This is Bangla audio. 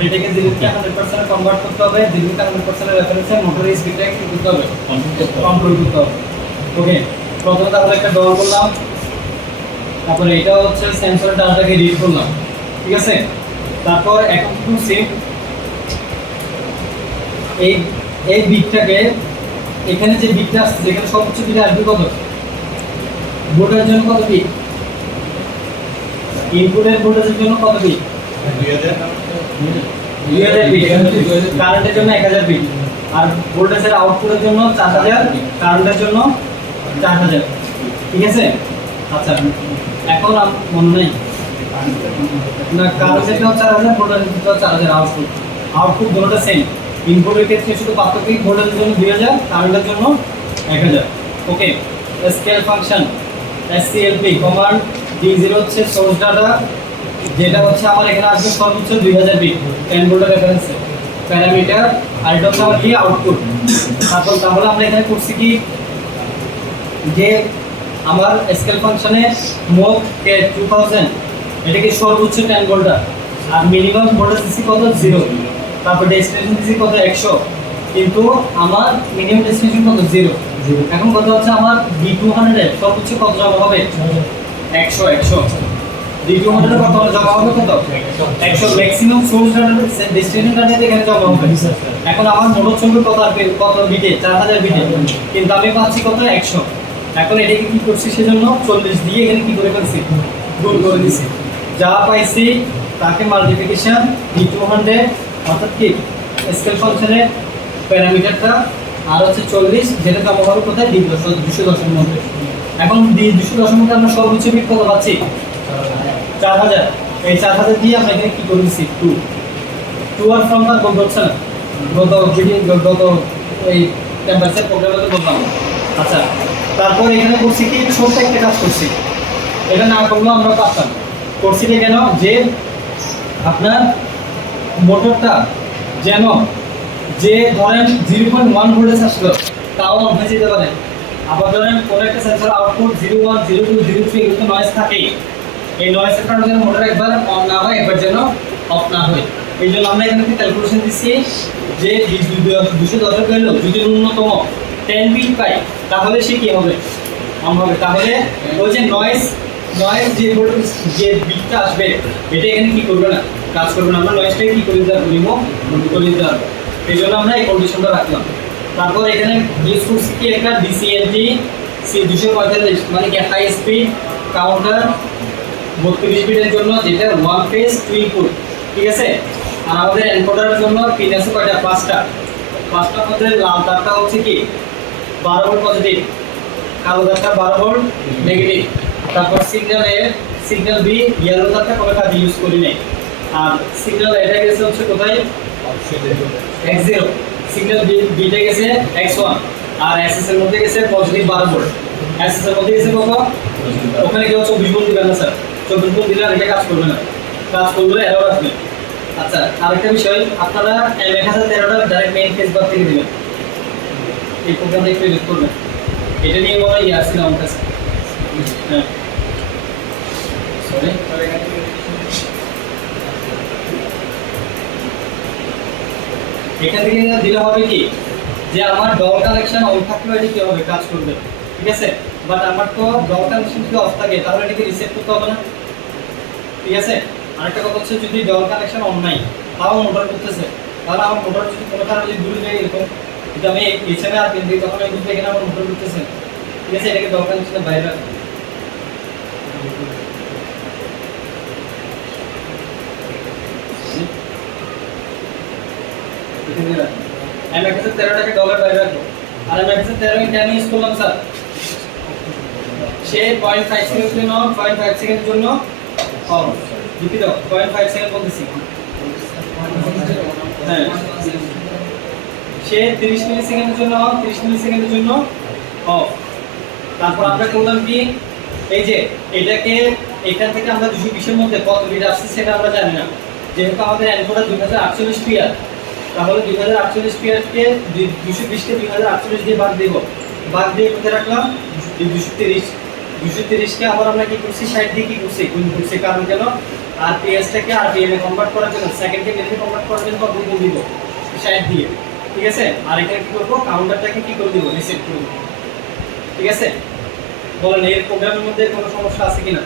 তারপরে এটাকে 0 থেকে 100% কনভার্ট করতে হবে, 0 থেকে 100% রেফারেন্সে মোটরের স্পিডটাকে কি করতে হবে, কন্ট্রোল করতে হবে। ওকে, প্রথমে তাহলে একটা ড্র করলাম, তারপরে এটা হচ্ছে সেন্সরের ডাটাটাকে রিড করলাম, ঠিক আছে। তারপর এখন কি করছি, এই বিটটাকে এখানে যে বিটটা আসছে, যেখানে সর্বোচ্চ বিট আসবে কত, ভোল্টেজের জন্য কত বিট, ইনপুটের ভোল্টেজের জন্য কত বিট, 2000 বিট, কারেন্টের জন্য 1000 বিট, আর ভোল্টেজের আউটপুটের জন্য 4000, কারেন্টের জন্য 4000, ঠিক আছে। আচ্ছা, এখন মনে নেই না, কারেন্টেরটাও 4000, ভোল্টেজেরটাও 4000, আউটপুট দুটোটা সেম। ইনপুটের ক্ষেত্রে শুধু পার্থক্য ভোল্টেজের জন্য 2000, কারেন্টের জন্য 1000। Okay, scale function SCLP command D0 হচ্ছে সোর্স ডাটা, যেটা হচ্ছে আমার এখানে আসবে সর্বোচ্চ 2000 বিট 10 ভোল্টের রেফারেন্সে, প্যারামিটার আর এটা হচ্ছে আমার কি আউটপুট। তাহলে আমরা এখানে করছি কি, যে আমার স্কেল ফাংশনে মোট 2000, এটাকে সর্বোচ্চ 10 ভোল্টার, আর মিনিমাম ভোল্টেজ দিছি কত 0, তারপর ডেস্টিনেশন দিছি কত 100, কিন্তু আমার মিনিমাম ডেস্টিনেশন কত 0। এখন কথা হচ্ছে আমার D200 এর সর্বোচ্চ কত জমা হবে, 100। D200 এর কত জমা হবে, কত 100, maximum source data destination data এখানে জমা হবে। এখন আমার মোট চলবে কত বিটে, 4000 বিটে, কিন্তু আমি পাচ্ছি কত 100। এখন এটাকে কি করছি, সেজন্য 40 দিয়ে এখানে কি করে ফেলছি, গুণ করে দিছি, যা পাইছি তাকে মাল্টিপ্লিকেশন D200, অর্থাৎ কি স্কেল ফাংশনের প্যারামিটারটা আর হচ্ছে 40, যেটা জমা হবে কোথায়, D210 এর মধ্যে। এখন D210 এর মধ্যে আমরা সর্বোচ্চ বিট কত পাচ্ছি, 4000। এই 4000 দিয়ে আমরা এখানে কি করে দিছি, 2 আর ফ্রম তার বলতে হচ্ছে না, গত এই টেম্পারেচার প্রোগ্রামে বললাম। আচ্ছা, তারপর এখানে করছি কি, ছোট্ট একটা কাজ করছি, এটা না করলেও আমরা পারতাম। করছি কেন, যে আপনার মোটরটা যেন, যে ধরেন 0.1 ভোল্টেজ আসলো তাও অন হয়ে যেতে পারে, আবার ধরেন কোনো একটা সেন্সর আউটপুট 01, 02, 03 এগুলো নয়েজ থাকেই, এই নয়েজের কারণে যেন মোটর একবার অন না হয়, একবার যেন অফ না হয়। এই জন্য আমরা এখানে ক্যালকুলেশন দিচ্ছি যে 210 গেল, যদি ন্যূনতম 10 বিট পাই তাহলে সে কি হবে, অন হবে। তাহলে ওই যে নয়েজ যে ভোল্টেজ যে বিটটা আসবে, এটা এখানে কি করবে না, কাজ করবে না, আমরা নয়েজটাকে কি করে দিতে পারবো, রিমুভ করে দিতে পারবো। এই জন্য আমরা এই কন্ডিশনটা রাখলাম। তারপর এখানে ইউজ করছি কি, একটা DCNT C245, মানে কি হাই স্পিড কাউন্টার 32 বিটের জন্য, যেটা 1 ফেজ 2 ইনপুট, ঠিক আছে। আর আমাদের এনকোডারের জন্য পিন আছে কয়টা, 5টা মধ্যে লাল তারটা হচ্ছে কি 12 ভোল্ট পজিটিভ, কালো তারটা 12 ভোল্ট নেগেটিভ। তারপর সিগন্যাল বি ইয়েলো তারটা কোনো কাজে ইউজ করি নাই। আর সিগন্যাল এটা গেছে হচ্ছে কোথায়, X0, সিগন্যাল বিটা গেছে X1, আর এসএস এর মধ্যে গেছে পজিটিভ 12 ভোল্ট, এসএস এর মধ্যে গেছে কত, ওখানে কেউ 24 ভোল্ট দিবেন না স্যার, 24 ভোল্ট দিলে এটা কাজ করবে না, কাজ করলে এরর আসবে। আচ্ছা, আরেকটা বিষয়, আপনারা M1013টা ডাইরেক্ট মেইন ফেজ বার থেকে দিবেন, এই প্রোগ্রামটা একটু ইউজ করবেন, এটা নিয়ে বলা আসছিল আমার কাছে। হ্যাঁ, সরি, এখান থেকে দিলে হবে কি, যে আমার ডল কানেকশন অন থাকলে এটা কি হবে, কাজ করবে, ঠিক আছে। বাট আমার তো ডল কানেকশন যদি অফ থাকে তাহলে এটাকে রিসেট করতে হবে না, ঠিক আছে। আরেকটা কথা হচ্ছে, যদি ডল কানেকশন অন নাই তাও মোটর করতেছে, তাহলে আমার মোটর যদি কোনো কারণে যদি দূরে যায়, এরকম যদি আমি এইখানে আর কেন্দ্রিক, তখন আমি বুঝতে এখানে আমার মোটর করতেছে, ঠিক আছে। এটাকে ডল কানেকশনের বাইরে রাখবো। আমি একটা 13টাকে ডলার বাইরে রাখবো, আর আমি একটা 13 কেন ইউজ করলাম স্যার, সে 0.5 সেকেন্ডের জন্য 0.5 সেকেন্ডের জন্য অফ, দুঃখিত 0.5 সেকেন্ড বলতেছি, হ্যাঁ, সে 30 মিলি সেকেন্ডের জন্য অফ, 30 মিলি সেকেন্ডের জন্য অফ। তারপর আমরা করলাম কি, এই যে এটাকে এখান থেকে আমরা 220 এর মধ্যে কত বিট আসছে সেটা আমরা জানি না, যেহেতু আমাদের এনকোডার 2048 পিআর, তাহলে 2048 পিআরকে 220 কে 2048 দিয়ে ভাগ দেব, ভাগ দিয়ে কোথায় রাখলাম, 230 কে আবার আমরা কি করছি 60 দিয়ে কি করছি, গুণ করছি, কারণ কেন আরপিএসটাকে আরপিএম এ কনভার্ট করার জন্য, সেকেন্ডকে মিনিটে কনভার্ট করার জন্য কত গুণ দিব, 60 দিয়ে। ঠিক আছে, আর এখানে কি করবো, কাউন্টারটাকে কি করে দিব, রিসেট করে দিব। ঠিক আছে, বলেন এর প্রোগ্রামের মধ্যে কোনো সমস্যা আছে কিনা?